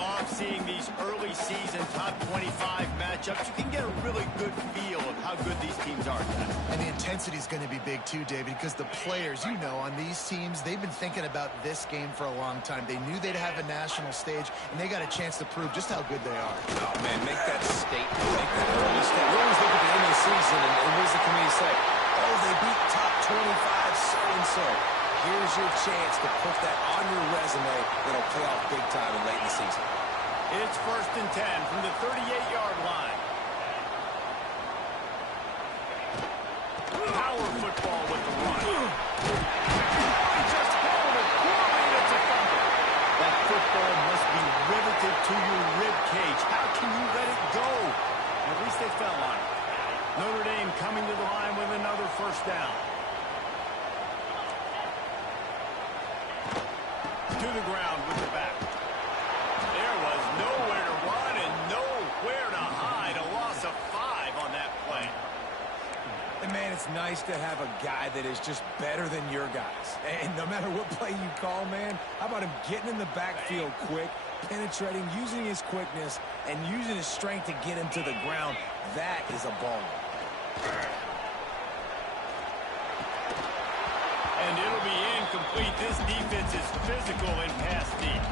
love seeing these early season top 25 matchups. You can get a really good feel of how good these teams are. And the intensity is going to be big too, David, because the players, you know, on these teams, they've been thinking about this game for a long time. They knew they'd have a national stage, and they got a chance to prove just how good they are. Oh, man, make that statement. Make that early statement. We always look at the end of the season, and what does the committee say? Oh, they beat top 25 so-and-so. Here's your chance to put that on your resume that'll pay off big time in late in the season. It's 1st and 10 from the 38-yard line. Power football with the run. He just held it poorly, and it's a fumble. That football must be riveted to your rib cage. How can you let it go? At least they fell on it. Notre Dame coming to the line with another 1st down. To the ground with the back. There was nowhere to run and nowhere to hide. A loss of 5 on that play. And, man, it's nice to have a guy that is just better than your guys. And no matter what play you call, man, how about him getting in the backfield quick, penetrating, using his quickness, and using his strength to get him to the ground. That is a ball. And it'll be incomplete. This defense is physical and pass deep.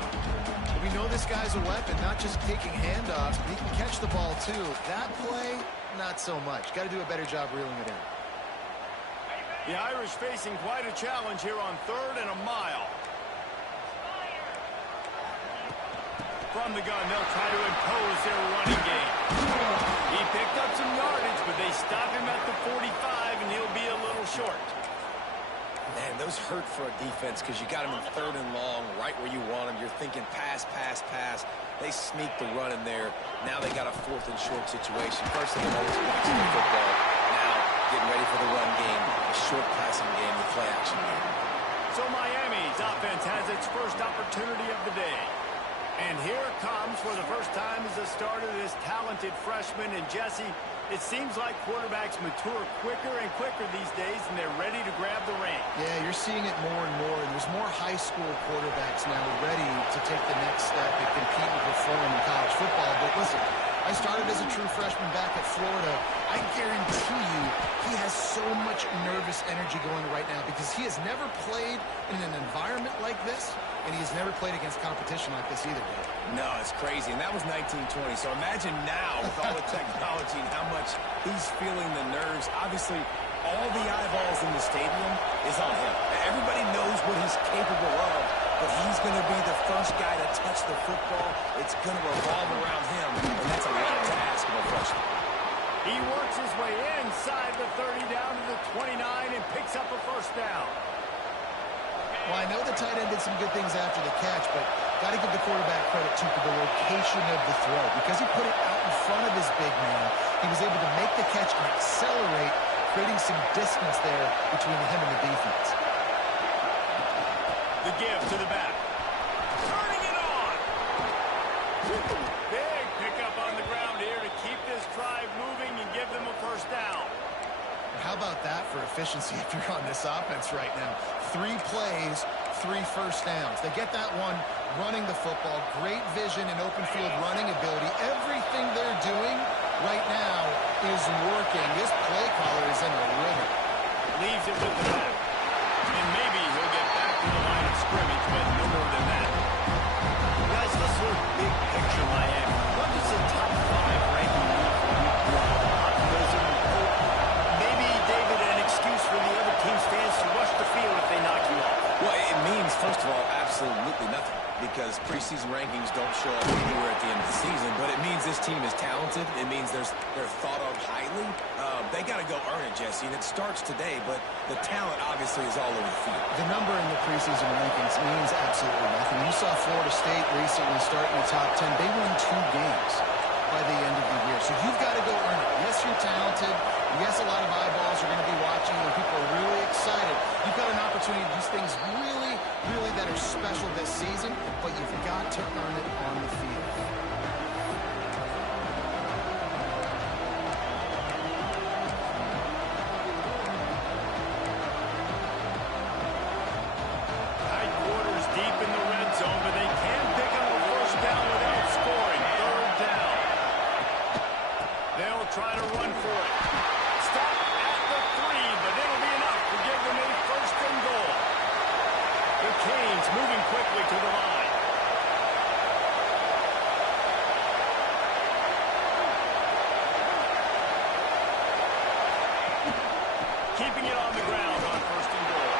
We know this guy's a weapon, not just taking handoffs, but he can catch the ball too. That play, not so much. Got to do a better job reeling it in. The Irish facing quite a challenge here on 3rd and a mile. From the gun, they'll try to impose their running game. He picked up some yardage, but they stop him at the 45, and he'll be a little short. Man, those hurt for a defense because you got him in 3rd and long, right where you want him. You're thinking pass, pass, pass. They sneak the run in there. Now they got a 4th and short situation. First thing they're always watching the football. Now getting ready for the run game, the short passing game, the play action game. So Miami's offense has its first opportunity of the day. And here it comes for the first time as a starter, this talented freshman. And Jesse, it seems like quarterbacks mature quicker and quicker these days, and they're ready to grab the reins. Yeah, you're seeing it more and more. And there's more high school quarterbacks now ready to take the next step and compete and perform in college football. But listen, I started as a true freshman back at Florida. I guarantee you he has so much nervous energy going right now because he has never played in an environment like this, and he has never played against competition like this either, Dave. No, it's crazy, and that was 1920. So imagine now with all the technology and how much he's feeling the nerves. Obviously, all the eyeballs in the stadium is on him. Everybody knows what he's capable of, but he's going to be the first guy to touch the football. It's going to revolve around him, and that's a lot to ask of a freshman. He works his way inside the 30 down to the 29 and picks up a 1st down. Well, I know the tight end did some good things after the catch, but got to give the quarterback credit, too, for the location of the throw. Because he put it out in front of his big man, he was able to make the catch and accelerate, creating some distance there between him and the defense. The give to the back. Turning it on. Big pickup on the ground here to keep this drive moving and give them a 1st down. How about that for efficiency if you're on this offense right now? 3 plays, 3 1st downs. They get that one running the football. Great vision and open field running ability. Everything they're doing right now is working. This play caller is in a rhythm. Leaves it with the back. And maybe he'll get back to the line of scrimmage, but no more than that. Guys, let's look big picture Miami. What does the top 5 ranking mean for week 1? Optimism and hope. Maybe, David, an excuse for the other team's fans to rush the field if they knock you off. Well, it means, first of all, absolutely nothing, because preseason rankings don't show up anywhere at the end of the season, but it means this team is talented. It means they're thought of highly. They got to go earn it, Jesse, and it starts today, but the talent obviously is all over the field. The number in the preseason rankings means absolutely nothing. You saw Florida State recently start in the top 10. They won 2 games by the end of the year, so you've got to go earn it. Yes, you're talented. Yes, a lot of eyeballs are going to be watching you, and people are really excited. You've got an opportunity to do things really that are special this season, but you've got to earn it on the field. Tight quarters deep in the red zone, but they can pick up a 1st down without keeping it on the ground on first and goal.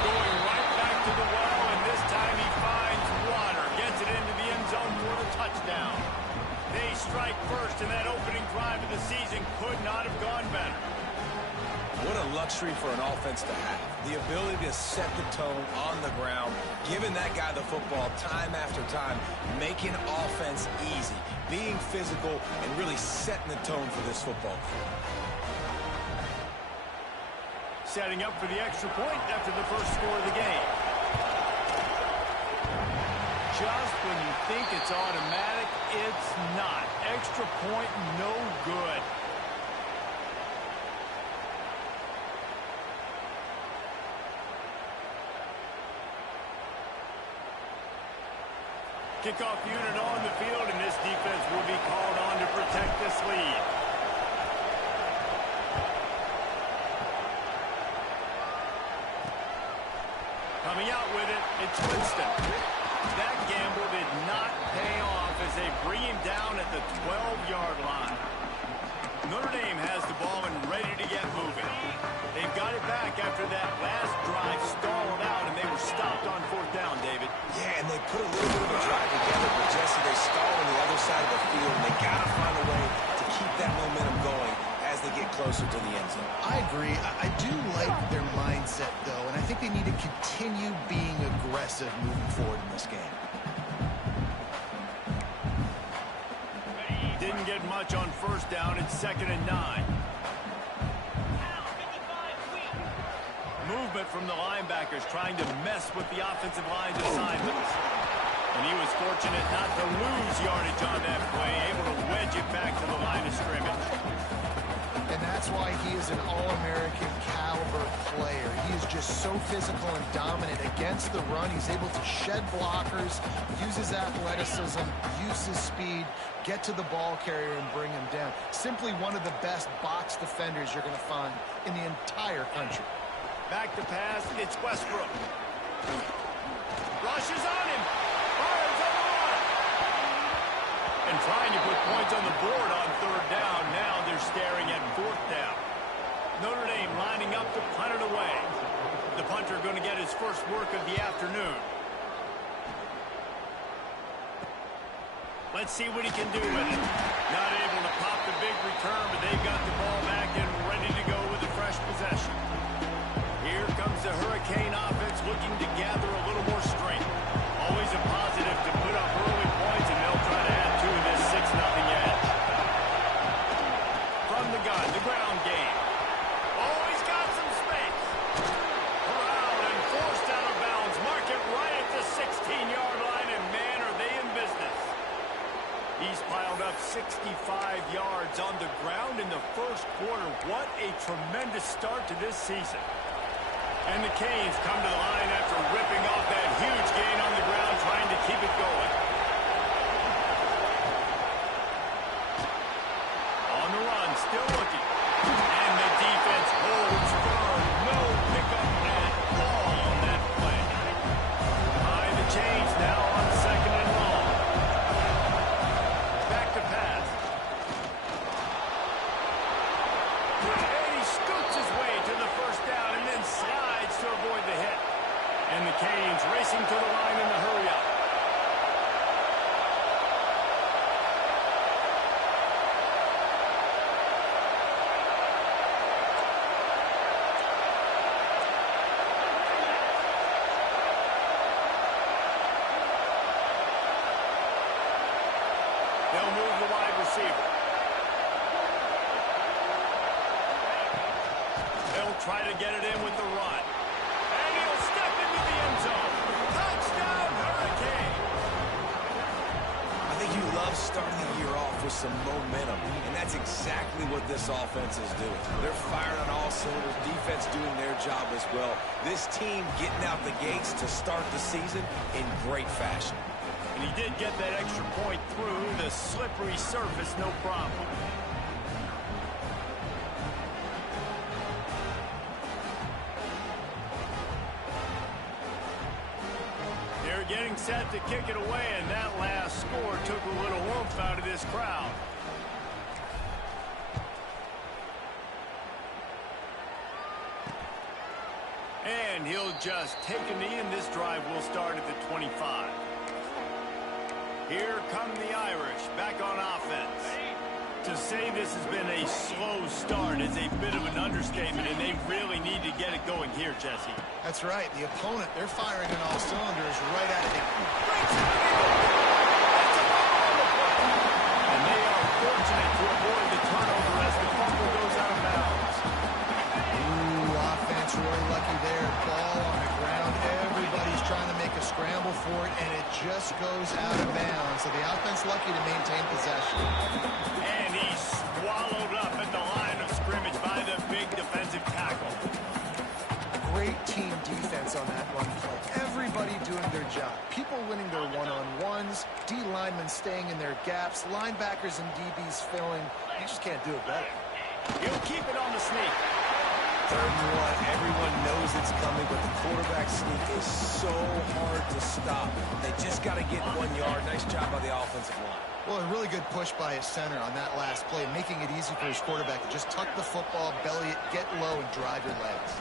Going right back to the well, and this time he finds water. Gets it into the end zone for the touchdown. They strike first, and that opening drive of the season could not have gone better. What a luxury for an offense to have. The ability to set the tone on the ground, giving that guy the football time after time, making offense easy, being physical, and really setting the tone for this football team. Setting up for the extra point after the first score of the game. Just when you think it's automatic, it's not. Extra point, no good. Kickoff unit on the field, and this defense will be called on to protect this lead. Coming out with it, it's Winston. That gamble did not pay off as they bring him down at the 12-yard line. Notre Dame has the ball and ready to get moving. They've got it back after that last drive stalled out, and they were stopped on fourth down, David. Yeah, and they put a little bit of a drive together, but Jesse, they stalled on the other side of the field, and they got to find a way to keep that momentum going as they get closer to the end zone. I agree. I do like their mindset, though, and I think they need to continue being aggressive moving forward in this game. Didn't get much on first down. It's 2nd and 9. Movement from the linebackers trying to mess with the offensive line's assignments. And he was fortunate not to lose yardage on that play, able to wedge it back to the line of scrimmage. And that's why he is an All-American caliber player. He is just so physical and dominant against the run. He's able to shed blockers, use his athleticism, use his speed, get to the ball carrier and bring him down. Simply one of the best box defenders you're going to find in the entire country. Back to pass, it's Westbrook. Rushes on him. Fires on the run. And trying to put points on the board on third down. Now they're staring at fourth down. Notre Dame lining up to punt it away. The punter going to get his first work of the afternoon. Let's see what he can do with it. Not able to pop the big return, but they've got the ball back and ready to go with a fresh possession. Here comes the Hurricane offense looking to gather a little more strength. Always a positive to put up early points, and they'll try to add to this 6-0 edge. From the gun, the ground game. Oh, he's got some space. Corralled and forced out of bounds. Mark it right at the 16-yard line, and man, are they in business. He's piled up 65 yards on the ground in the first quarter. What a tremendous start to this season. And the Canes come to the line after ripping off that huge gain on the ground, trying to keep it going. On the run, still looking. And the defense holds firm. No pickup at all on that play. Behind the chains now on 2nd and long. Back to pass. And he scoots his way to the first down and then slides to avoid the hit. And the Canes racing to the line in the hurry-up. They'll move the wide receiver. They'll try to get it in with the run. And he'll step into the end zone. Touchdown, Hurricane! I think you love starting the year off with some momentum, and that's exactly what this offense is doing. They're firing on all cylinders, defense doing their job as well. This team getting out the gates to start the season in great fashion. And he did get that extra point through the slippery surface, no problem. They're getting set to kick it away, and that last score took a little oomph out of this crowd. And he'll just take a knee, and this drive will start at the 25. Here come the Irish back on offense. To say this has been a slow start is a bit of an understatement, and they really need to get it going here, Jesse. That's right. The opponent, they're firing on all cylinders right out of the And they are fortunate to avoid the turnover as the fumble goes out of bounds. Ooh, offense really lucky there. Ball on the ground. Everybody's trying to make a scramble for it, and it just goes out of bounds. So the offense lucky to maintain possession. And he's swallowed up at the line of scrimmage by the big defensive tackle. Great team defense on that run play. Everybody doing their job. People winning their one-on-ones, D linemen staying in their gaps, linebackers and DBs filling. You just can't do it better. He'll keep it on the sneak. 3rd and 1. Everyone knows it's coming, but the quarterback sneak is so hard to stop. They just got to get 1 yard. Nice job by the offensive line. Well, a really good push by his center on that last play, making it easy for his quarterback to just tuck the football, belly it, get low, and drive your legs.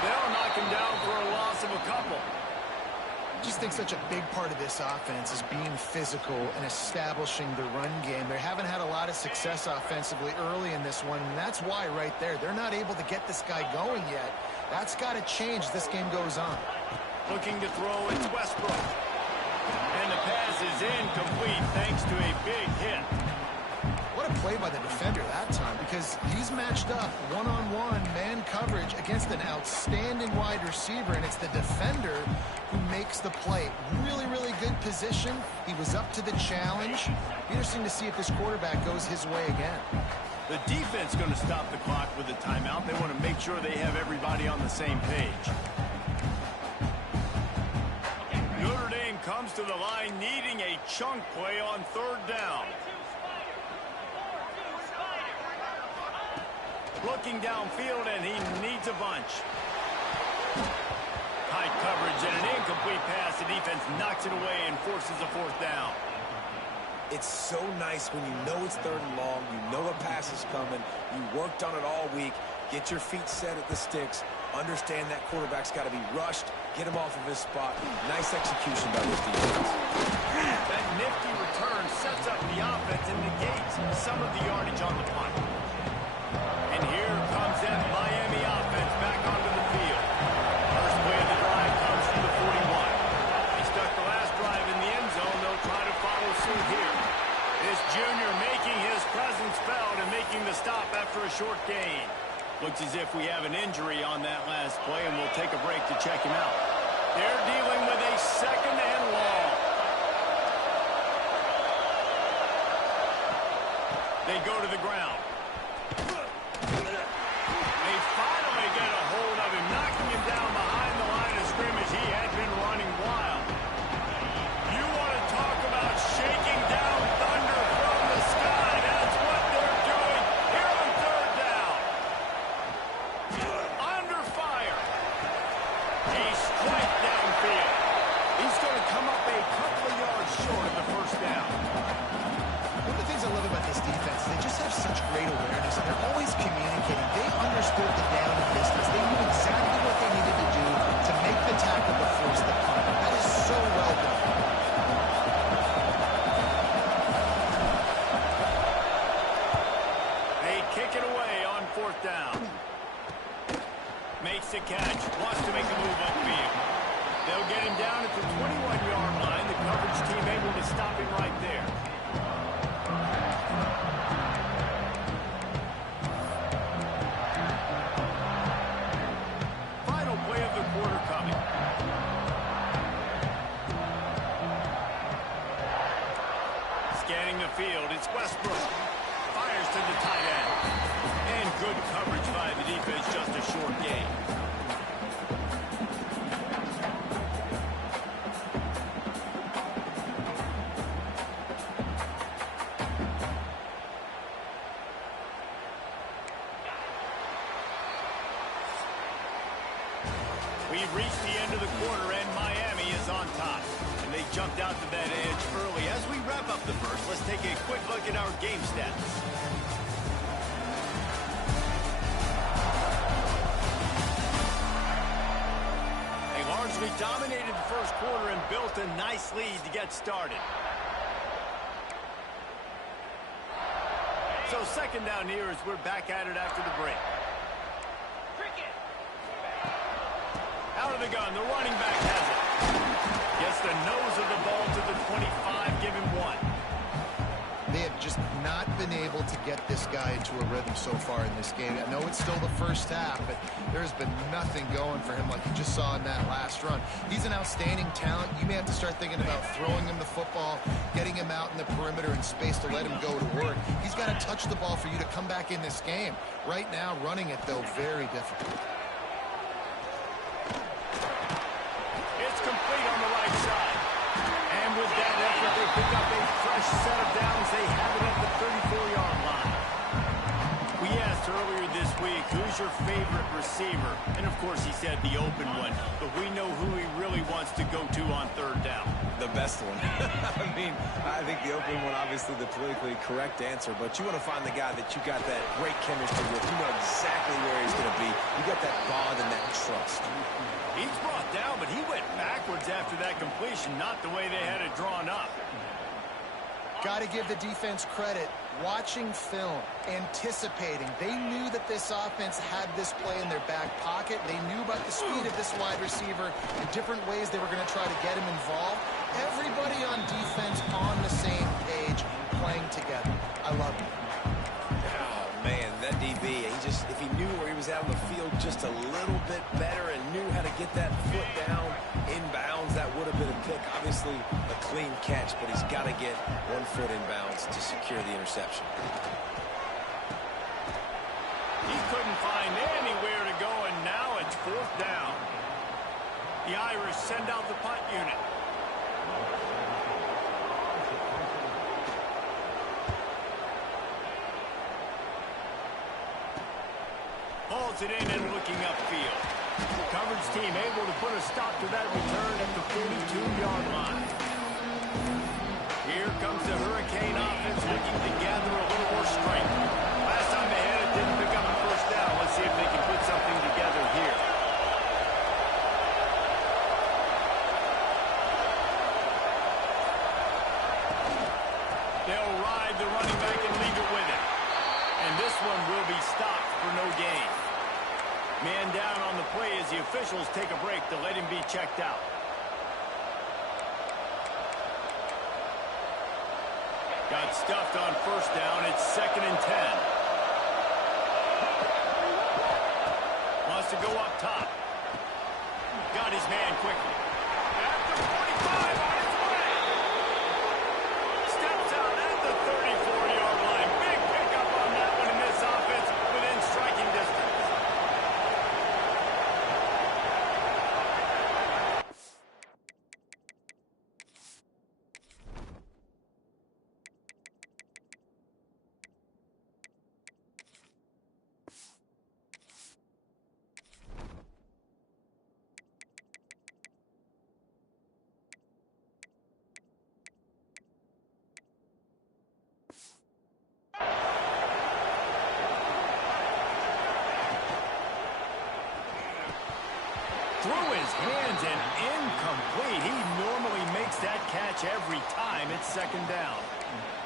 They'll knock him down for a loss of a couple. I just think such a big part of this offense is being physical and establishing the run game. They haven't had a lot of success offensively early in this one, and that's why right there. They're not able to get this guy going yet. That's got to change as this game goes on. Looking to throw, it's Westbrook. And the pass is incomplete thanks to a big hit. What a play by the defender that time, because he's matched up one-on-one man coverage against an outstanding wide receiver, and it's the defender who makes the play. Really, really good position. He was up to the challenge. Interesting to see if this quarterback goes his way again. The defense going to stop the clock with a timeout. They want to make sure they have everybody on the same page. Notre Dame comes to the line needing a chunk play on 3rd down. Looking downfield, and he needs a bunch. High coverage and an incomplete pass. The defense knocks it away and forces a 4th down. It's so nice when you know it's 3rd and long, you know a pass is coming, you worked on it all week, get your feet set at the sticks, understand that quarterback's got to be rushed, get him off of his spot. Nice execution by this defense. That nifty return sets up the offense and negates some of the yardage on the punt. And here comes that Miami offense back onto the field. First play of the drive comes from the 41. They stuck the last drive in the end zone. They'll try to follow suit here. This junior making his presence felt and making the stop after a short gain. Looks as if we have an injury on that last play, and we'll take a break to check him out. They're dealing with a 2nd and long. They go to the ground. They finally get a hold of him, knocking him down behind the line of scrimmage. He had been running wild. You want to talk about shaking down thunder from the sky. That's what they're doing here on 3rd down. Under fire. A strike downfield. He's going to come up a couple of yards short of the 1st down. One of the things I love about this defense is they just have such great awareness, and they're always communicating. They understood the down and distance. They knew exactly what they needed to do to make the tackle to force the punt. That is so well done. They kick it away on 4th down. Makes the catch. Wants to make a move upfield. They'll get him down at the 21-yard line. The coverage team able to stop him right there. Final play of the quarter coming. Scanning the field, it's Westbrook. Fires to the tight end. And good coverage by the defense, just a short gain. We've reached the end of the quarter, and Miami is on top. And they jumped out to that edge early. As we wrap up the first, let's take a quick look at our game stats. They dominated the first quarter and built a nice lead to get started. So second down here as we're back at it after the break. Out of the gun, the running back has it. Gets the nose of the ball to the 25, give him 1. They have just not been able to get this guy into a rhythm so far in this game. I know it's still the first half, but there's been nothing going for him like you just saw in that last run. He's an outstanding talent. You may have to start thinking about throwing him the football, getting him out in the perimeter in space to let him go to work. He's got to touch the ball for you to come back in this game. Right now, running it, though, very difficult. It's complete on the right side. And with that effort, they pick up a fresh set of downs. They have it at the 34-yard line. We asked earlier this week, who's your favorite receiver? And, of course, he said the open one. But we know who he really wants to go to on third down. The best one. I mean, I think the open one, obviously the politically correct answer, but you want to find the guy that you got that great chemistry with. You know exactly where he's going to be. You got that bond and that trust. He's brought down, but he went backwards after that completion, not the way they had it drawn up. Got to give the defense credit. Watching film, anticipating. They knew that this offense had this play in their back pocket. They knew about the speed of this wide receiver and different ways they were going to try to get him involved. Everybody on defense on the same page, playing together. I love it. Oh, man, that DB, if he knew where he was out on the field just a little bit better and knew how to get that foot down inbounds, that would have been a pick. Obviously, a clean catch, but he's got to get 1 foot inbounds to secure the interception. He couldn't find anywhere to go, and now it's 4th down. The Irish send out the punt unit. Hauls it in and looking upfield. Coverage team able to put a stop to that return at the 42-yard line. Here comes the Hurricane offense looking to gather a little more strength. Last time they had it, didn't pick up a first down. Let's see if they can put something together here. They'll ride the running back and leave it with him. And this one will be stopped for no gain. Man down on the play as the officials take a break to let him be checked out. Got stuffed on first down. It's 2nd and 10. Wants to go up top. Got his man quickly. At the 45, on his way. Steps out at the 34-yard line. Big pickup on that one in this offense within striking distance. Through his hands and incomplete. He normally makes that catch every time. It's 2nd down.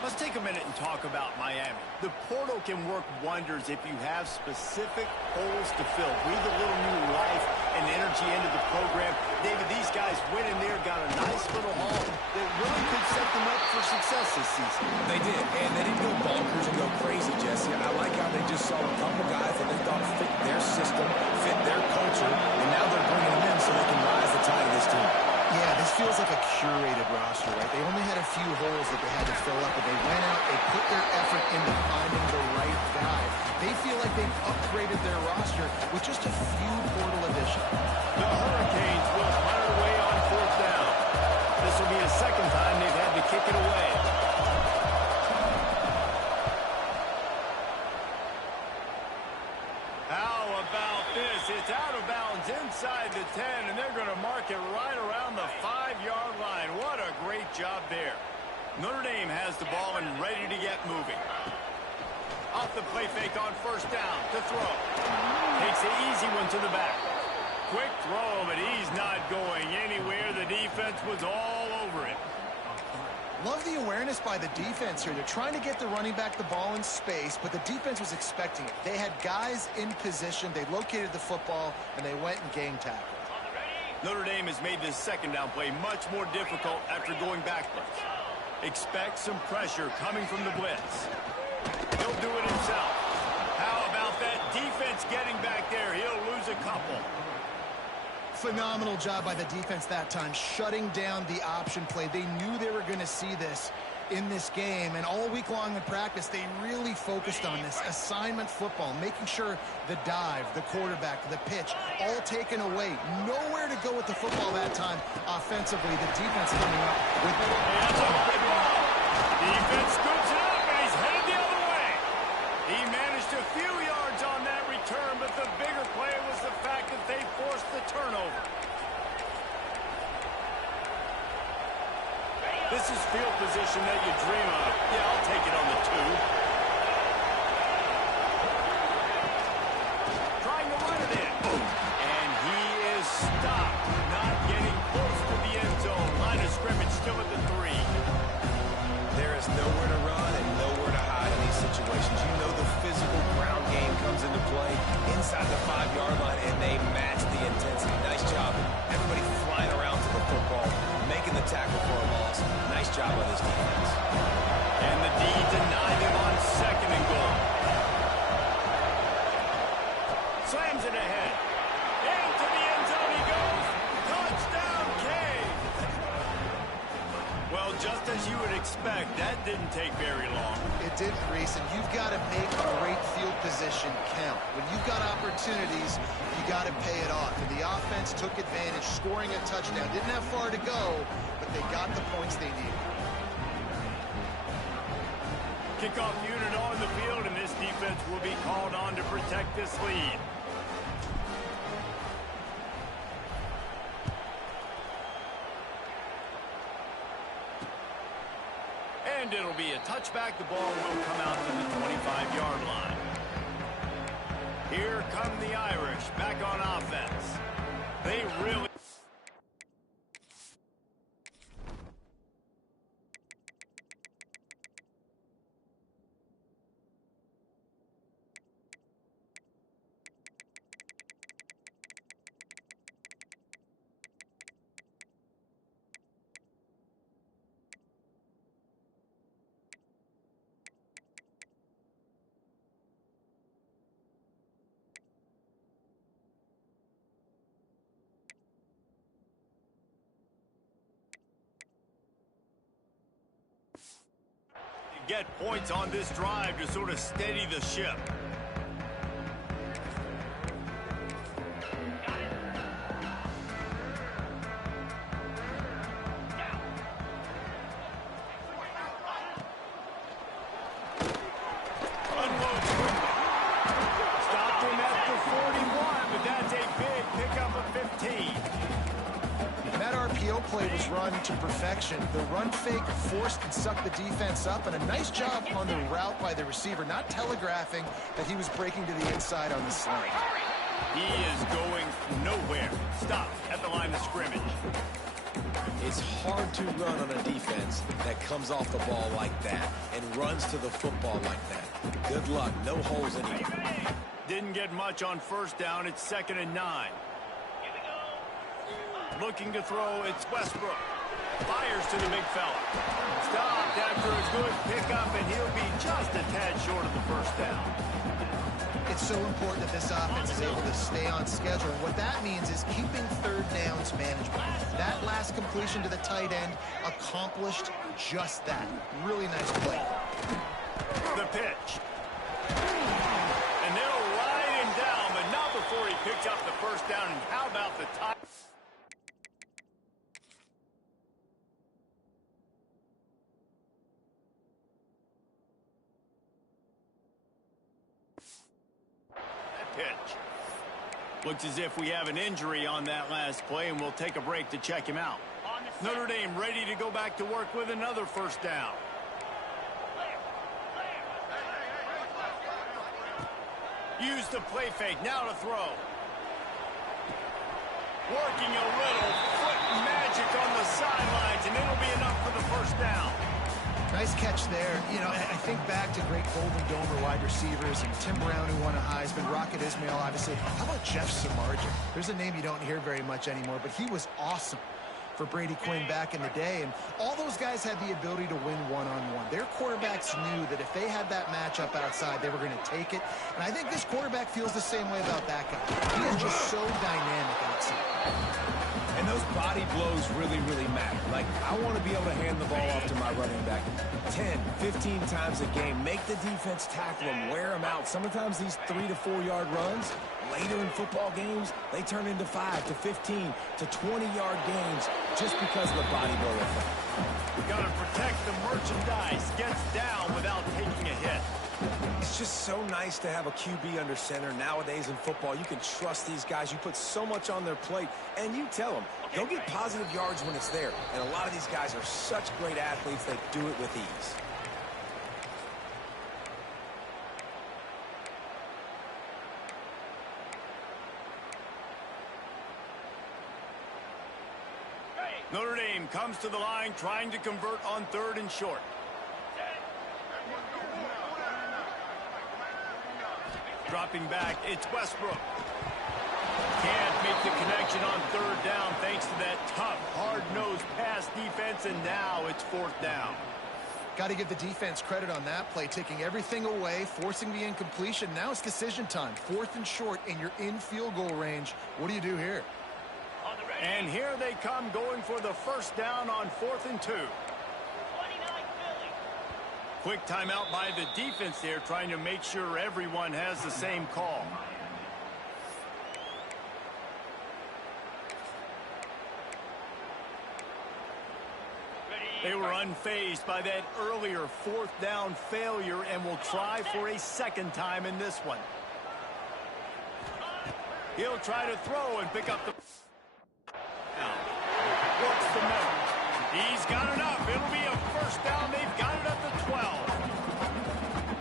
Let's take a minute and talk about Miami. The portal can work wonders if you have specific holes to fill. Breathe a little new life and energy into the program. David, these guys went in there, got a nice little haul that really could set them up for success this season. They did, and they didn't go bonkers and go crazy, Jesse. I like how they just saw a couple guys that they thought fit their system, fit their culture, and now they're bringing them in so they can rise the tide of this team. Yeah, this feels like a curated roster, right? They only had a few holes that they had to fill up, but they went out, they put their effort into finding the right guy. They feel like they've upgraded their roster with just a few portal additions. The Hurricanes will punt it away on 4th down. This will be the 2nd time they've had to kick it away. How about this? It's out of bounds inside the 10, and they're going to mark it right around the 5-yard line. What a great job there. Notre Dame has the ball and ready to get moving. Off the play fake on 1st down to throw. Takes the easy one to the back. quick throw, but he's not going anywhere. The defense was all over it. Love the awareness by the defense here. They're trying to get the running back the ball in space, but the defense was expecting it. They had guys in position. They located the football, and they went and gang tackled. Notre Dame has made this second down play much more difficult after going backwards. Expect some pressure coming from the blitz. He'll do it himself. How about that defense getting back there? He'll lose a couple. Phenomenal job by the defense that time, shutting down the option play. They knew they were going to see this in this game, and all week long in practice, they really focused on this assignment football, making sure the dive, the quarterback, the pitch, all taken away. Nowhere to go with the football that time offensively. The defense coming up with it. That's a good ball. Defense scoops it up, and he's headed the other way. He managed a few yards on that return, but the bigger play was the fact that they forced the turnover. This is field position that you dream of. Yeah, I'll take it on the 2. Trying to run it in. And he is stopped. Not getting close to the end zone. Line of scrimmage still at the 3. There is nowhere to run and nowhere to hide in these situations. You know the physical ground game comes into play inside the 5-yard line, and they match the intensity. Nice job. Everybody flying around to the football, making the tackle for a loss. Nice job by this defense. And the D denied him on 2nd and goal. Slams it ahead. Into the end zone he goes. Touchdown, Cade. Well, just as you would expect, that didn't take very long. It didn't, Reese, and you've got to make great field position count. When you've got opportunities, you got to pay it off. And the offense took advantage, scoring a touchdown. Didn't have far to go, but they got the points they needed. Kickoff unit on the field, and this defense will be called on to protect this lead. And it'll be a touchback. The ball will come out to the 25-yard line. Here come the Irish back on offense. They really... get points on this drive to sort of steady the ship. Unloads quickly. Stopped him after 41, but that's a big pickup of 15. That RPO play was run to perfection. The run fake forced and sucked the defense up, and a nice job on the route by the receiver, not telegraphing that he was breaking to the inside on the slant. He is going nowhere. Stop at the line of scrimmage. It's hard to run on a defense that comes off the ball like that and runs to the football like that. Good luck. No holes anywhere. Didn't get much on 1st down. It's 2nd and 9. Looking to throw, it's Westbrook. Fires to the big fella. Stopped after a good pickup, and he'll be just a tad short of the 1st down. It's so important that this offense is able to stay on schedule. And what that means is keeping 3rd downs manageable. That last completion to the tight end accomplished just that. Really nice play. The pitch. And they'll ride him down, but not before he picks up the 1st down. And how about the tie? Pitch. Looks as if we have an injury on that last play, and we'll take a break to check him out. Notre Dame ready to go back to work with another 1st down. Use the play fake. Now to throw. Working a little foot magic on the sidelines, and it'll be enough for the first down. Nice catch there. You know, I think back to great Golden Domer wide receivers and Tim Brown, who won a Heisman, Rocket Ismail, obviously. How about Jeff Samardzija? There's a name you don't hear very much anymore, but he was awesome for Brady Quinn back in the day, and all those guys had the ability to win one-on-one. Their quarterbacks knew that if they had that matchup outside, they were going to take it, and I think this quarterback feels the same way about that guy. He is just so dynamic outside. And those body blows really, really matter. Like, I want to be able to hand the ball off to my running back 10, 15 times a game. Make the defense tackle them, wear them out. Sometimes these 3 to 4 yard runs, later in football games, they turn into 5 to 15 to 20-yard games just because of the body blow effect. We got to protect the merchandise. Gets down without taking a hit. It's just so nice to have a QB under center. Nowadays in football, you can trust these guys. You put so much on their plate, and you tell them, go get positive yards when it's there. And a lot of these guys are such great athletes, they do it with ease. Notre Dame comes to the line trying to convert on 3rd and short. Dropping back, it's Westbrook. Can't make the connection on 3rd down thanks to that tough, hard-nosed pass defense, and now it's 4th down. Got to give the defense credit on that play, taking everything away, forcing the incompletion. Now it's decision time. 4th and short, and you're in field goal range. What do you do here? And here they come, going for the first down on 4th and 2. Quick timeout by the defense there, trying to make sure everyone has the same call. They were unfazed by that earlier 4th down failure and will try for a second time in this one. He'll try to throw and pick up the... Works the middle. He's got enough. It'll be a first down. They've got it at the 12.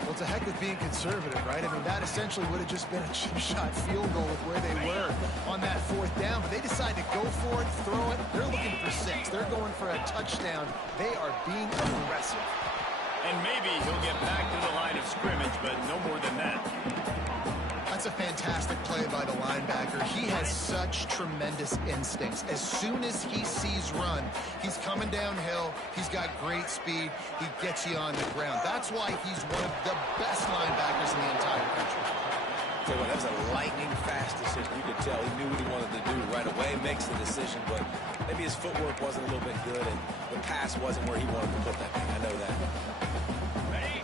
Well, it's a heck with being conservative, right? I mean, that essentially would have just been a chip shot field goal with where they were on that 4th down. But they decide to go for it, throw it. They're looking for 6. They're going for a touchdown. They are being aggressive. And maybe he'll get back to the line of scrimmage, but no more than that. That's a fantastic play by the linebacker. He has such tremendous instincts. As soon as he sees run, he's coming downhill. He's got great speed. He gets you on the ground. That's why he's one of the best linebackers in the entire country. So that was a lightning-fast decision. You could tell he knew what he wanted to do right away, makes the decision, but maybe his footwork wasn't a little bit good, and the pass wasn't where he wanted to put that thing. I know that.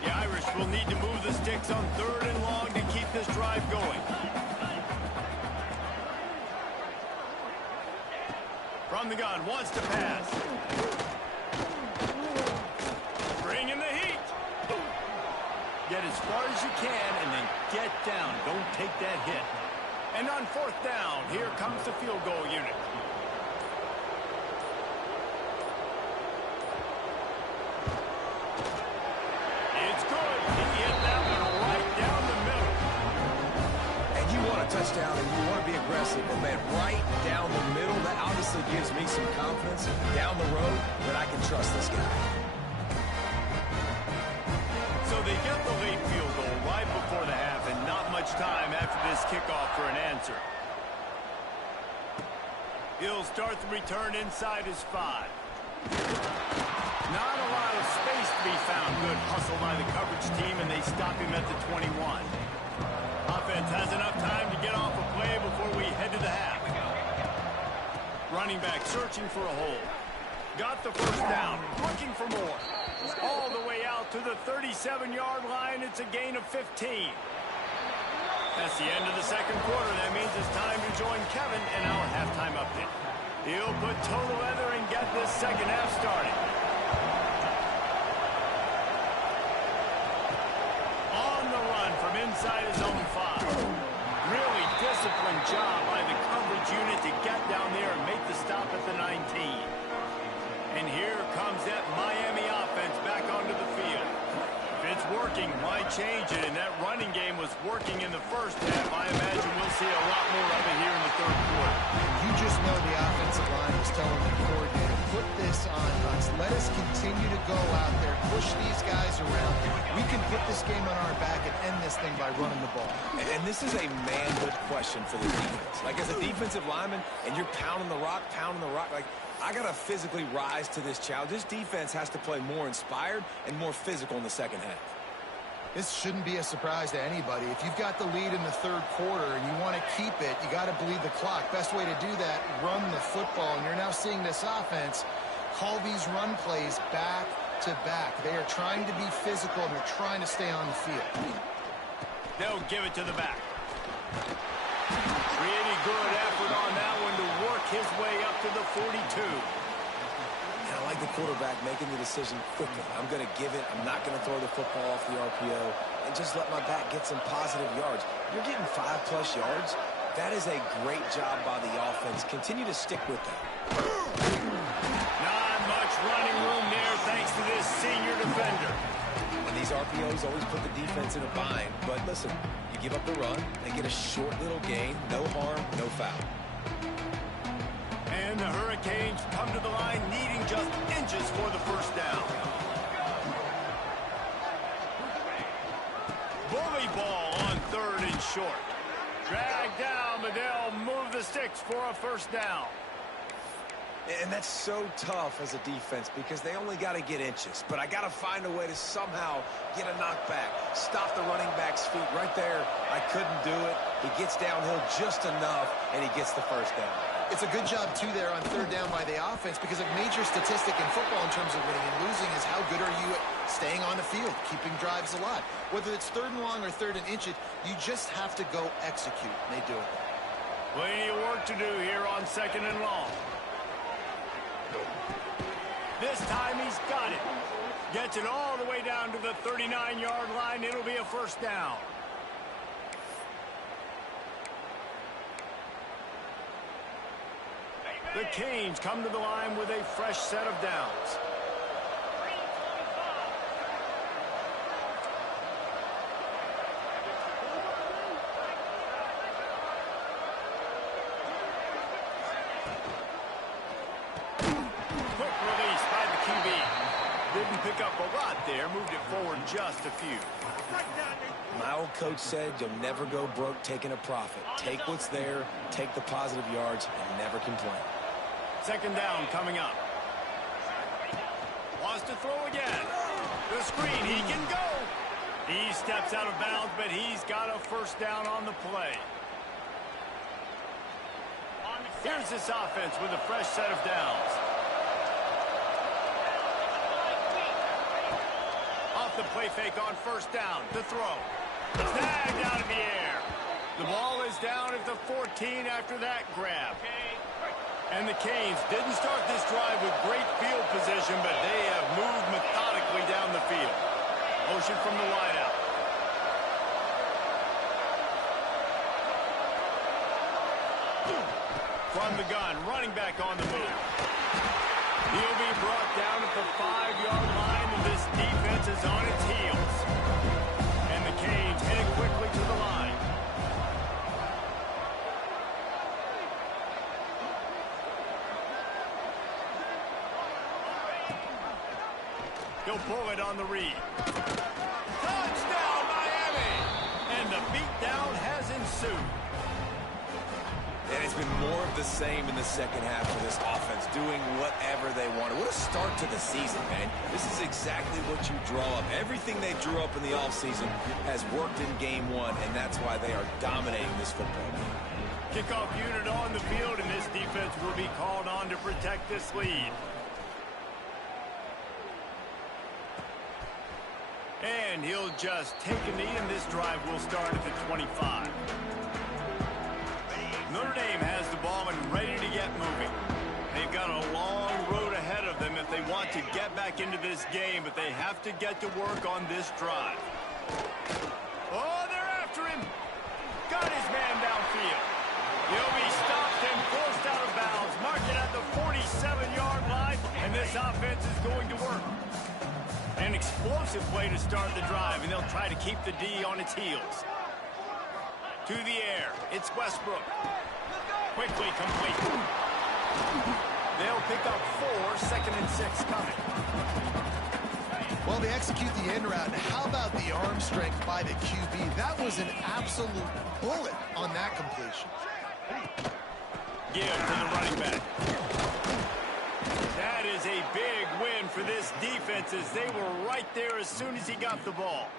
The Irish will need to move the sticks on 3rd and long to keep this drive going. From the gun, wants to pass. Bring in the heat. Get as far as you can and then get down. Don't take that hit. And on 4th down, here comes the field goal unit. It's good. He hit that one right down the middle. And you want a touchdown and you want to be aggressive, but man, right down the middle, that obviously gives me some confidence down the road that I can trust this guy. So they get the late field goal right before the half, and not much time after this kickoff for an answer. He'll start the return inside his 5. Not a lot of space to be found. Good hustle by the coverage team, and they stop him at the 21. Offense has enough time to get off a play before we head to the half. Running back searching for a hole. Got the first down, looking for more. All the way out to the 37-yard line. It's a gain of 15. That's the end of the second quarter. That means it's time to join Kevin in our halftime update. He'll put total leather and get this second half started. On the run from inside his own 5. Really disciplined job by the coverage unit to get down there and make the stop at the 19. And here comes that Miami offense back onto the field. If it's working, working. Why change it? And that running game was working in the first half. I imagine we'll see a lot more of it here in the third quarter. You just know the offensive line is telling the coordinator, put this on us. Let us continue to go out there, push these guys around. We can put this game on our back and end this thing by running the ball. And this is a manhood question for the defense. Like, as a defensive lineman, and you're pounding the rock, like, I got to physically rise to this challenge. This defense has to play more inspired and more physical in the second half. This shouldn't be a surprise to anybody. If you've got the lead in the third quarter and you want to keep it, you got to bleed the clock. Best way to do that, run the football. And you're now seeing this offense call these run plays back to back. They are trying to be physical, and they're trying to stay on the field. They'll give it to the back. Pretty good effort on that one to work his way up to the 42. And I like the quarterback making the decision quickly. I'm going to give it. I'm not going to throw the football off the RPO and just let my back get some positive yards. You're getting 5+ yards. That is a great job by the offense. Continue to stick with that. Not much running room there thanks to this senior defender. And these RPOs always put the defense in a bind. But listen, you give up the run, they get a short little gain, no harm, no foul. And the Hurricanes come to the line needing just inches for the first down. Bully ball on 3rd and short. Dragged down, but they'll move the sticks for a first down. And that's so tough as a defense because they only got to get inches. But I got to find a way to somehow get a knockback. Stop the running back's feet right there. I couldn't do it. He gets downhill just enough, and he gets the first down. It's a good job, too, there on 3rd down by the offense, because a major statistic in football in terms of winning and losing is how good are you at staying on the field, keeping drives alive. Whether it's 3rd and long or 3rd and inches, you just have to go execute, and they do it. Plenty of work to do here on 2nd and long. This time he's got it. Gets it all the way down to the 39-yard line. It'll be a first down. The Canes come to the line with a fresh set of downs. Quick release by the QB. Didn't pick up a lot there. Moved it forward just a few. My old coach said you'll never go broke taking a profit. Take what's there, take the positive yards, and never complain. 2nd down coming up. Wants to throw again. The screen, he can go. He steps out of bounds, but he's got a first down on the play. Here's this offense with a fresh set of downs. Off the play fake on 1st down. The throw. Snagged out of the air. The ball is down at the 14 after that grab. And the Canes didn't start this drive with great field position, but they have moved methodically down the field. Motion from the wideout. From the gun, running back on the move. He'll be brought down at the 5-yard line, and this defense is on its heels. And the Canes heading quickly to the line. He'll pull it on the read. Touchdown, Miami! And the beatdown has ensued. And it's been more of the same in the second half for this offense, doing whatever they wanted. What a start to the season, man. This is exactly what you draw up. Everything they drew up in the offseason has worked in game 1, and that's why they are dominating this football game. Kickoff unit on the field, and this defense will be called on to protect this lead. And he'll just take a knee, and this drive will start at the 25. Notre Dame has the ball and ready to get moving. They've got a long road ahead of them if they want to get back into this game, but they have to get to work on this drive. Oh, they're after him. Got his man downfield. He'll be stopped and forced out of bounds. Mark it at the 47-yard line, and this offense is going to work. An explosive play to start the drive, and they'll try to keep the D on its heels. To the air, it's Westbrook. Quickly complete. They'll pick up 4, 2nd and 6 coming. Well, they execute the end route. And how about the arm strength by the QB? That was an absolute bullet on that completion. Give to the running back. That is a big win for this defense as they were right there as soon as he got the ball.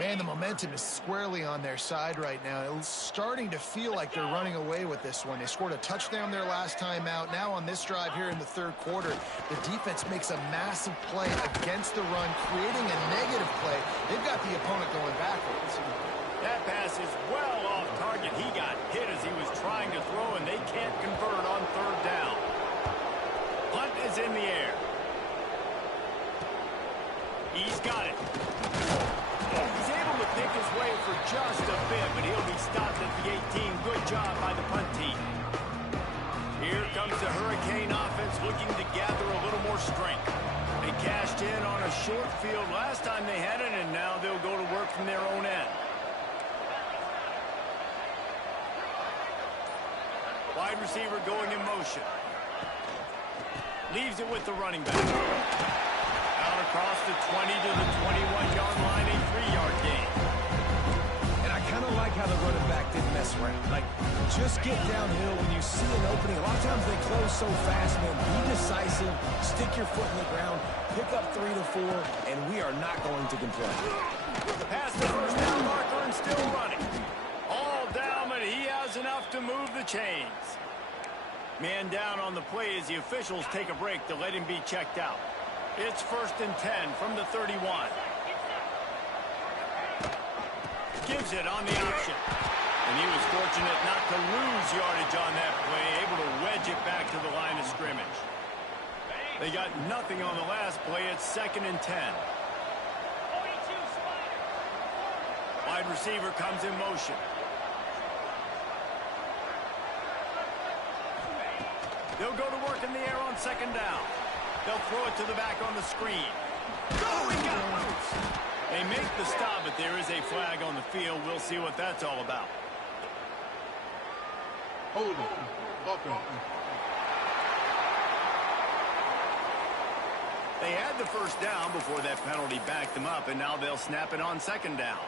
Man, the momentum is squarely on their side right now. It's starting to feel like they're running away with this one. They scored a touchdown their last time out. Now on this drive here in the third quarter, the defense makes a massive play against the run, creating a negative play. They've got the opponent going backwards. That pass is well off target. He got hit as he was trying to throw, and they can't convert on 3rd down. Punt is in the air. He's got it. He's able to pick his way for just a bit, but he'll be stopped at the 18. Good job by the punt team. Here comes the Hurricane offense looking to gather a little more strength. They cashed in on a short field last time they had it, and now they'll go to work from their own end. Wide receiver going in motion. Leaves it with the running back. Out across the 20 to the 21-yard line, a 3-yard gain. And I kind of like how the running back didn't mess around. Like, just get downhill when you see an opening. A lot of times they close so fast, man. Be decisive, stick your foot in the ground, pick up 3 to 4, and we are not going to complain. Past the first down marker and still running. All down, but he has enough to move the chains. Man down on the play as the officials take a break to let him be checked out. It's 1st and 10 from the 31. Gives it on the option. And he was fortunate not to lose yardage on that play, able to wedge it back to the line of scrimmage. They got nothing on the last play. It's 2nd and 10. Wide receiver comes in motion. They'll go to work in the air on 2nd down. They'll throw it to the back on the screen. Oh, he got loose. They make the stop, but there is a flag on the field. We'll see what that's all about. Hold it. They had the first down before that penalty backed them up, and now they'll snap it on 2nd down.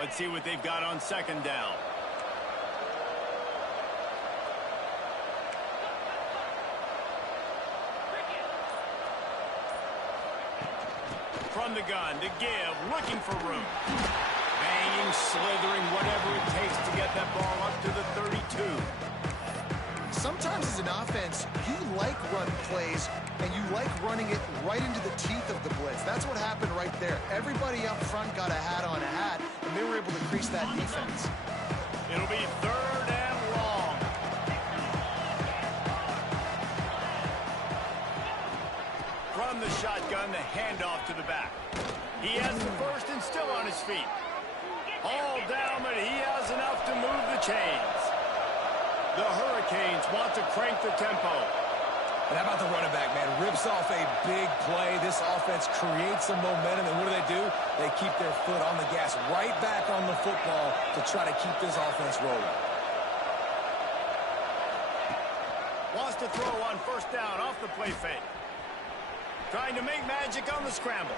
Let's see what they've got on 2nd down. From the gun to give, looking for room. Banging, slithering, whatever it takes to get that ball up to the 32. Sometimes as an offense, you like run plays, and you like running it right into the teeth of the blitz. That's what happened right there. Everybody up front got a hat on a hat, and they were able to crease that defense. It'll be 3rd and long. From the shotgun, the handoff to the back. He has the first and still on his feet. All down, but he has enough to move the chains. The Hurricanes want to crank the tempo. And how about the running back, man? Rips off a big play. This offense creates some momentum, and what do? They keep their foot on the gas, right back on the football to try to keep this offense rolling. Wants to throw on 1st down off the play fake. Trying to make magic on the scramble.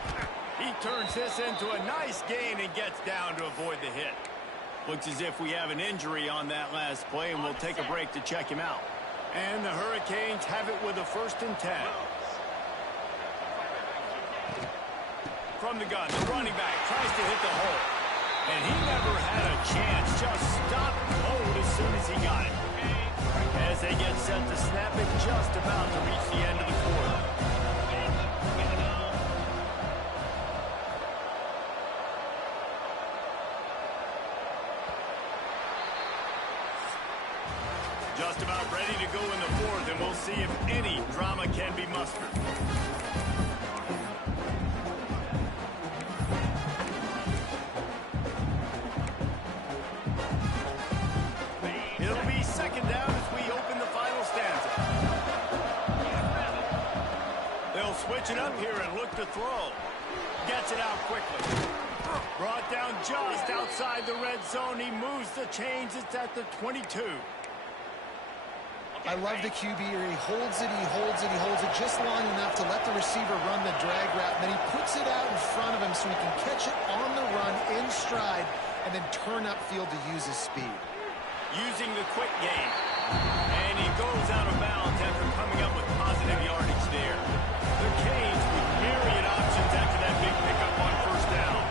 He turns this into a nice gain and gets down to avoid the hit. Looks as if we have an injury on that last play, and we'll take a break to check him out. And the Hurricanes have it with a 1st and 10. From the gun, the running back tries to hit the hole. And he never had a chance, just stopped cold as soon as he got it. As they get set to snap it, just about to reach the end of the quarter. Just about ready to go in the 4th, and we'll see if any drama can be mustered. It'll be 2nd down as we open the final stanza. switching up here and look to throw. Gets it out quickly. Brought down just outside the red zone. He moves the chains. It's at the 22. I love the QB here. He holds it, he holds it, he holds it just long enough to let the receiver run the drag route. And then he puts it out in front of him so he can catch it on the run in stride and then turn upfield to use his speed. Using the quick game. And he goes out of bounds after coming up with positive yardage there. The Canes with myriad options after that big pickup on first down.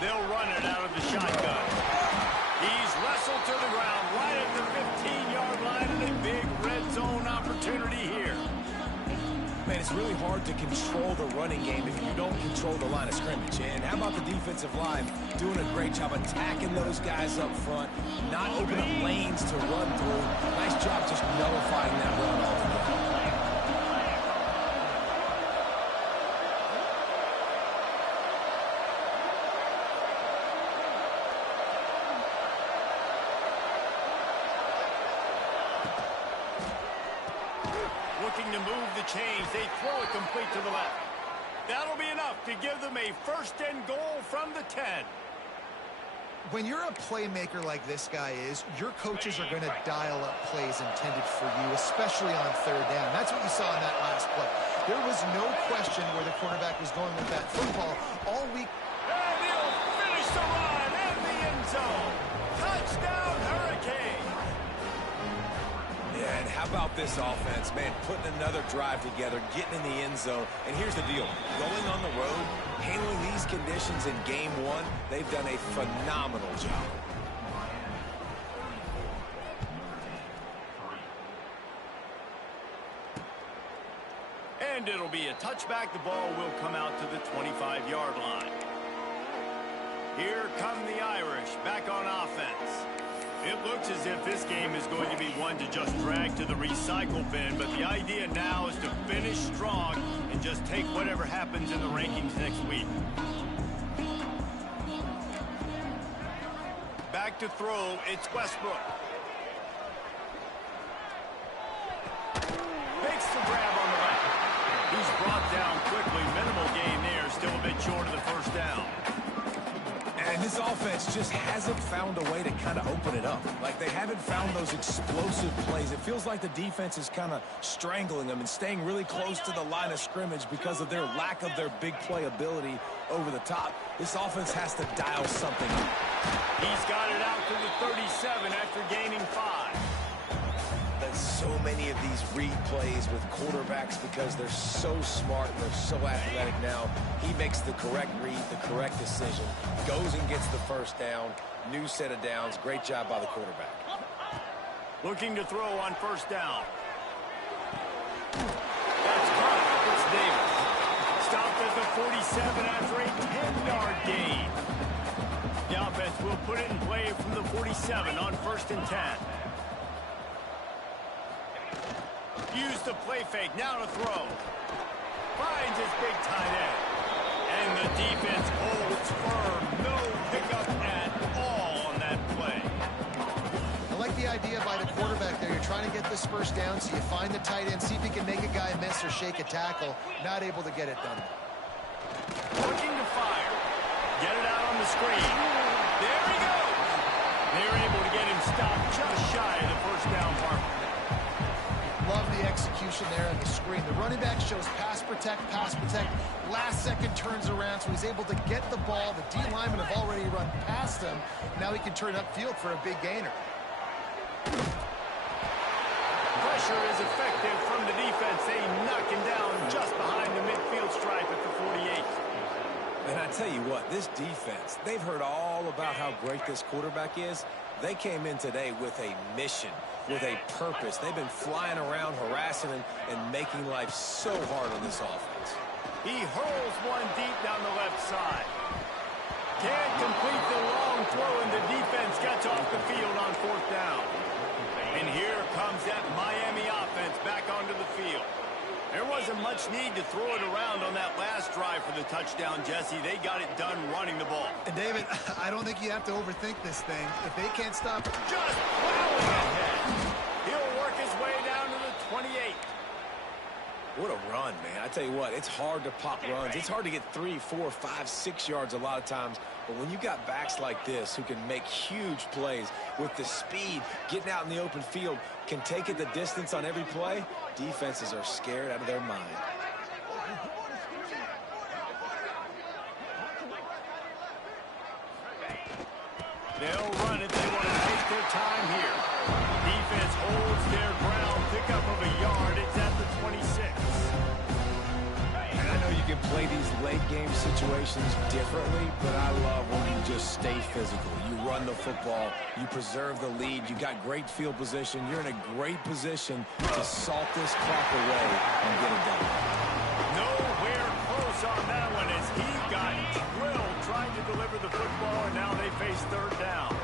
They'll run it out of the shotgun. He's wrestled to the ground right at the 15-yard line and a big red zone opportunity here. Man, it's really hard to control the running game if you don't control the line of scrimmage. And how about the defensive line doing a great job attacking those guys up front, not opening up lanes to run through. Nice job just nullifying that run altogether. Looking to move the chains. They throw it complete to the left. That'll be enough to give them a first and goal from the 10. When you're a playmaker like this guy is, your coaches are going to dial up plays intended for you, especially on third down. That's what you saw in that last play. There was no question where the quarterback was going with that football all week. And he'll finish the run in the end zone. Touchdown, Hurricane. Yeah, and how about this offense, man, putting another drive together, getting in the end zone. And here's the deal. Going on the road, handling these conditions in game one, they've done a phenomenal job. And it'll be a touchback. The ball will come out to the 25-yard line. Here come the Irish back on offense. It looks as if this game is going to be one to just drag to the recycle bin, but the idea now is to finish strong and just take whatever happens in the rankings next week. Back to throw, it's Westbrook. Makes the grab on the left. He's brought down quickly. Minimal gain there, still a bit short of the first down. And this offense just hasn't found a way to kind of open it up. Like, they haven't found those explosive plays. It feels like the defense is kind of strangling them and staying really close to the line of scrimmage because of their lack of their big play ability over the top. This offense has to dial something up. He's got it out to the 37 after gaining 5. There's so many of these read plays with quarterbacks because they're so smart and they're so athletic now. He makes the correct read, the correct decision, goes and gets the first down, new set of downs. Great job by the quarterback. Looking to throw on first down. That's caught. It's Davis. Stopped at the 47 after a 10-yard gain. The offense will put it in play from the 47 on first and 10. Use the play fake, now to throw. Finds his big tight end. And the defense holds firm. No pickup at all on that play. I like the idea by the quarterback there. You're trying to get this first down, so you find the tight end, see if he can make a guy miss or shake a tackle. Not able to get it done. Looking to fire. Get it out on the screen. There he goes. They're able to get him stopped just shy of the first down mark. Love the execution there on the screen. The running back shows pass protect. Last second turns around, so he's able to get the ball. The D linemen have already run past him. Now he can turn upfield for a big gainer. Pressure is effective from the defense. They knock him down just behind the midfield stripe at the 48. And I tell you what, this defense, they've heard all about how great this quarterback is. They came in today with a mission, with a purpose. They've been flying around, harassing him, and making life so hard on this offense. He hurls one deep down the left side. Can't complete the long throw, and the defense gets off the field on fourth down. And here comes that Miami offense. wasn't much need to throw it around on that last drive for the touchdown, Jesse. They got it done running the ball. And David, I don't think you have to overthink this thing. If they can't stop it, Just plowing ahead. He'll work his way down to the 28. What a run, man. I tell you what, it's hard to pop runs. It's hard to get 3, 4, 5, 6 yards a lot of times. But when you got backs like this who can make huge plays with the speed, getting out in the open field, can take it the distance on every play, defenses are scared out of their mind. They'll run it. They want to take their time here. Defense holds their ground. Pickup of a yard. It's at the 26. And I know you can play these late game situations differently, but I love when you just stay physical. You run the football, you preserve the lead, you got great field position, you're in a great position to salt this clock away and get it done. Nowhere close on that one as he got drilled trying to deliver the football, and now they face third down.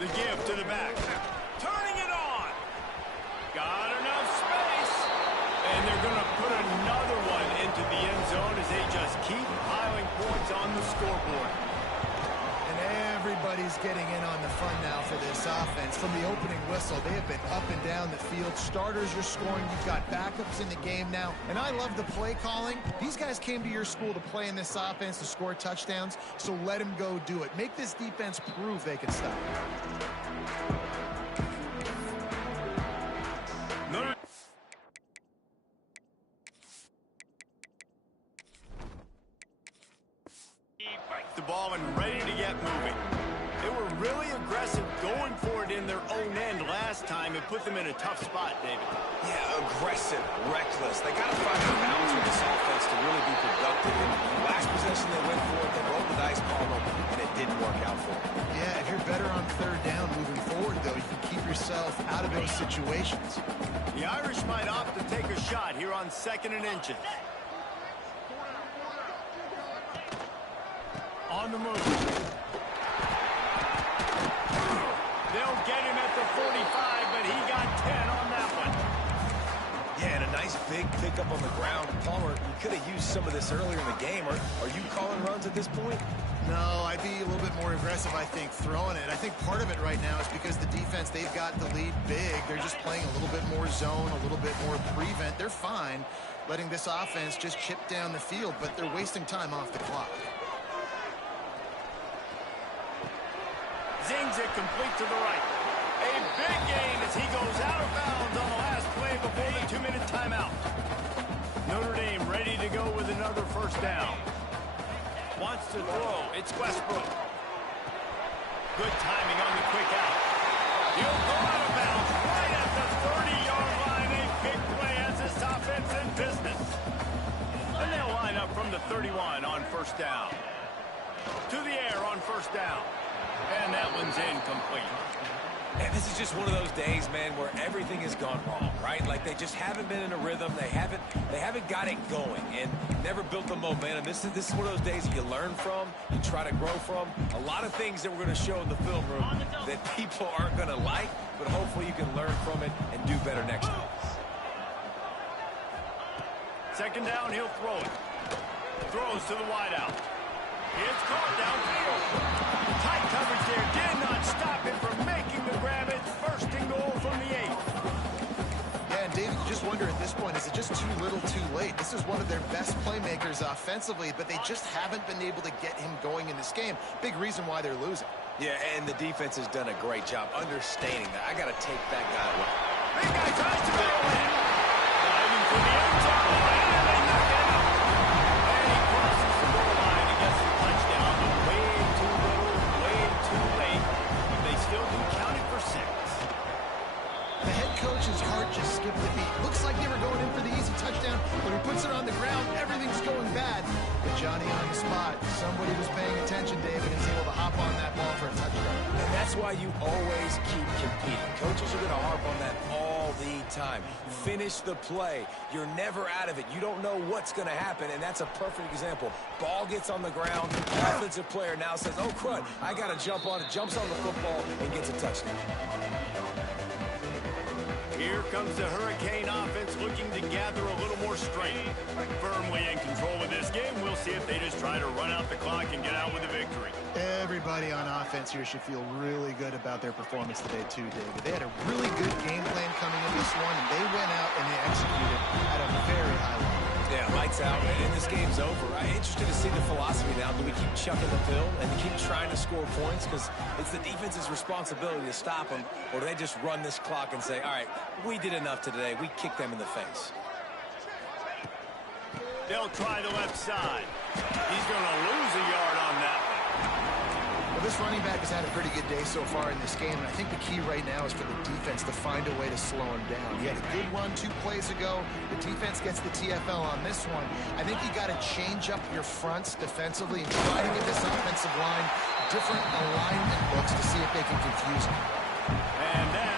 The give to the back. Turning it on. Got enough space. And they're going to put another one into the end zone as they just keep piling points on the scoreboard. and everybody's getting in on the fun now for this offense. From the opening whistle, they have been up and down the field. Starters are scoring. You've got backups in the game now. And I love the play calling. These guys came to your school to play in this offense to score touchdowns, so let them go do it. Make this defense prove they can stop. The ball and ready to get moving. They were really aggressive going for it in their own end last time and put them in a tough spot, David. Yeah, aggressive, reckless. They got to find a balance with this offense to really be productive. And last possession they went for it, they rolled the dice, Paulo, and it didn't work out for them. Yeah, if you're better on third down moving forward, though, you can keep yourself out of those situations. The Irish might opt to take a shot here on 2nd and inches. On the move. They'll get him at the 45, but he got 10 on that one. Yeah, and a nice big pickup on the ground. Palmer, you could have used some of this earlier in the game. Are you calling runs at this point? No, I'd be a little bit more aggressive, I think, throwing it. I think part of it right now is because the defense, they've got the lead big. They're just playing a little bit more zone, a little bit more prevent. They're fine letting this offense just chip down the field, but they're wasting time off the clock. Zings it complete to the right. A big gain as he goes out of bounds on the last play before the 2-minute timeout. Notre Dame ready to go with another first down. Wants to throw. It's Westbrook. Good timing on the quick out. He'll go out of bounds right at the 30-yard line. A big play as this offense in business. And they'll line up from the 31 on first down. To the air on first down. And that one's incomplete. And this is just one of those days, man, where everything has gone wrong, right? Like they just haven't been in a rhythm. They haven't got it going and never built the momentum. This is one of those days that you learn from, you try to grow from. A lot of things that we're going to show in the film room that people aren't going to like, but hopefully you can learn from it and do better next time. 2nd down, he'll throw it. Throws to the wideout. It's caught downfield. Tight coverage there did not stop him from making the grab. It's 1st and goal from the 8. Yeah, and David, you just wonder at this point, is it just too little too late? This is one of their best playmakers offensively, but they just haven't been able to get him going in this game. Big reason why they're losing. Yeah, and the defense has done a great job understanding that. I got to take that guy away. Big guy tries to go in. Diving for the end zone, and they knock it out. And he crosses the goal line and gets the touchdown, but way too little, way too late. But they still do count it for 6. The head coach's heart just skipped a beat. Looks like they were going in for the easy touchdown, but he puts it on the ground. Everything's going bad. But Johnny on the spot. Somebody was paying attention, David, and is able to hop on that ball for a touchdown. And that's why you always keep competing. Coaches are going to harp on that all the time. Finish the play. You're never out of it. You don't know what's going to happen, and that's a perfect example. Ball gets on the ground. The offensive player now says, oh, crud, I got to jump on it. Jumps on the football and gets a touchdown. Here comes the Hurricane offense looking to gather a little more strength. Firmly in control of this game, we'll see if they just try to run out the clock and get out with a victory. Everybody on offense here should feel really good about their performance today too, David. They had a really good game plan coming in this one, and they went out and they executed at a very high level. Yeah, lights out, and this game's over. I'm interested to see the philosophy now. Do we keep chucking the pill and keep trying to score points because it's the defense's responsibility to stop them, or do they just run this clock and say, all right, we did enough today. We kicked them in the face. They'll try the left side. He's going to lose a yard on that one. Well, this running back has had a pretty good day so far in this game, and I think the key right now is for the defense to find a way to slow him down. He had a good run 2 plays ago. The defense gets the TFL on this one. I think you got to change up your fronts defensively and try to give this offensive line different alignment looks to see if they can confuse him. And that